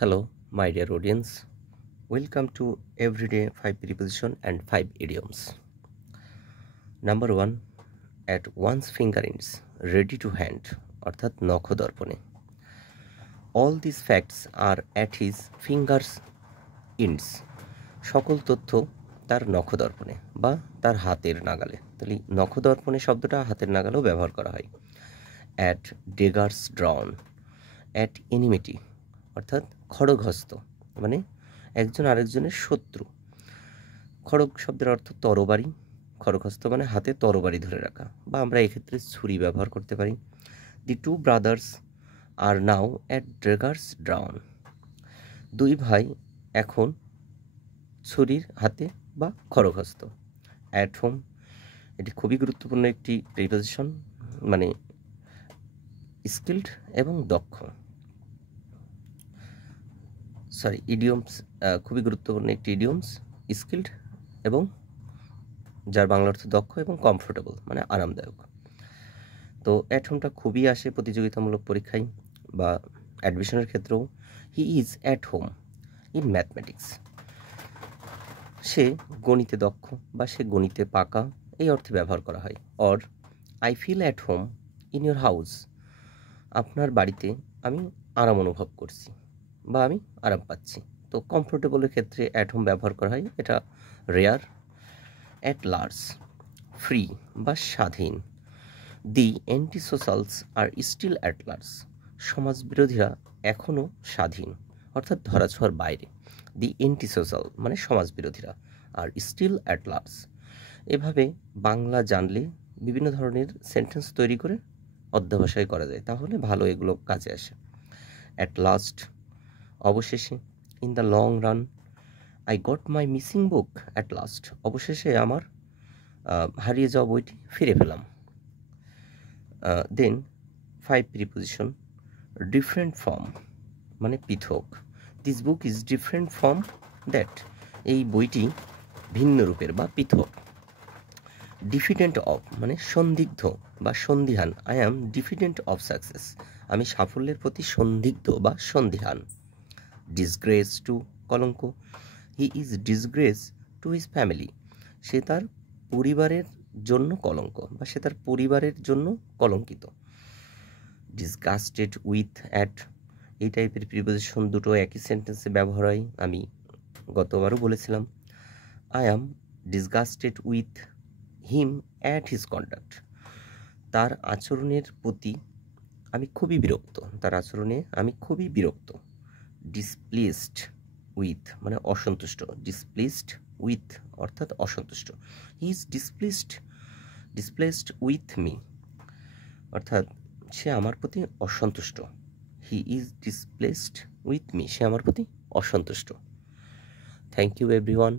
Hello, my dear audience. Welcome to Everyday 5 Preposition and 5 Idioms. Number 1, at one's finger ends, ready to hand, অর্থাৎ নখদর্পণে। All these facts are at his fingers ends. সকল তথ্য তার নখদর্পণে বা তার হাতের নাগালে। তাহলে নখদর্পণে শব্দটা হাতের নাগালেও ব্যবহার করা হয়। At daggers drawn, at enmity, অর্থাৎ খড়গহস্ত, মানে একজন আরেকজনের শত্রু। খড়গ শব্দের অর্থ তরবারি, খড়গহস্ত মানে হাতে তরবারি ধরে রাখা, বা আমরা এক্ষেত্রে ছুরি ব্যবহার করতে পারি। The two brothers are now at daggers drawn, দুই ভাই এখন ছুরির হাতে বা খড়গহস্ত। অ্যাট হোম, এটি খুবই গুরুত্বপূর্ণ একটি প্রিপোজিশন, মানে স্কিল্ড এবং দক্ষ। ইডিয়মস খুবই গুরুত্বপূর্ণ একটি ইডিয়মস, স্কিল্ড এবং যার বাংলা অর্থ দক্ষ এবং কমফোর্টেবল মানে আরামদায়ক। তো অ্যাট হোমটা খুবই আসে প্রতিযোগিতামূলক পরীক্ষায় বা অ্যাডমিশনের ক্ষেত্রেও। He is at home in mathematics, সে গণিতে দক্ষ বা সে গণিতে পাকা, এই অর্থে ব্যবহার করা হয়। Or I feel at home in your house, আপনার বাড়িতে আমি আরাম অনুভব করছি বা আমি আরাম পাচ্ছি। তো কমফোর্টেবলের ক্ষেত্রে অ্যাট হোম ব্যবহার করা হয়, এটা রেয়ার। অ্যাট লার্জ, ফ্রি বা স্বাধীন। The anti socials are still at large, সমাজবিরোধীরা এখনও স্বাধীন অর্থাৎ ধরাছোঁয়ার বাইরে। দি অ্যান্টি সোশ্যাল মানে সমাজবিরোধীরা, আর স্টিল অ্যাট লার্জ। এভাবে বাংলা জানলে বিভিন্ন ধরনের সেন্টেন্স তৈরি করে অধ্যবসায় করা যায়, তাহলে ভালো এগুলো কাজে আসে। অ্যাট লাস্ট, অবশেষে। In the long run, I got my missing book at last, অবশেষে আমার হারিয়ে যাওয়া বইটি ফিরে পেলাম। দেন 5 প্রিপোজিশন, ডিফারেন্ট ফর্ম মানে পৃথক। This book is different from that, এই বইটি ভিন্ন রূপের বা পৃথক। ডিফিডেন্ট অফ মানে সন্দিগ্ধ বা সন্দিহান। I am diffident of success, আমি সাফল্যের প্রতি সন্দিগ্ধ বা সন্দিহান। ডিসগ্রেস টু, কলঙ্ক। He is disgrace to his family, সে তার পরিবারের জন্য কলঙ্ক বা সে তার পরিবারের জন্য কলঙ্কিত। ডিসগাস্টেড উইথ অ্যাট, এই টাইপের প্রিপোজিশন দুটো একই সেন্টেন্সে ব্যবহার হয়, আমি গতবারও বলেছিলাম। I am disgusted with him at his conduct, তার আচরণের প্রতি আমি খুবই বিরক্ত, তার আচরণে আমি খুবই বিরক্ত। ডিসপ্লেসড উইথ মানে অসন্তুষ্ট, ডিসপ্লেসড উইথ অর্থাৎ অসন্তুষ্ট। He is displeased with me, অর্থাৎ সে আমার প্রতি অসন্তুষ্ট। He is displeased with me, সে আমার প্রতি অসন্তুষ্ট। Thank you everyone.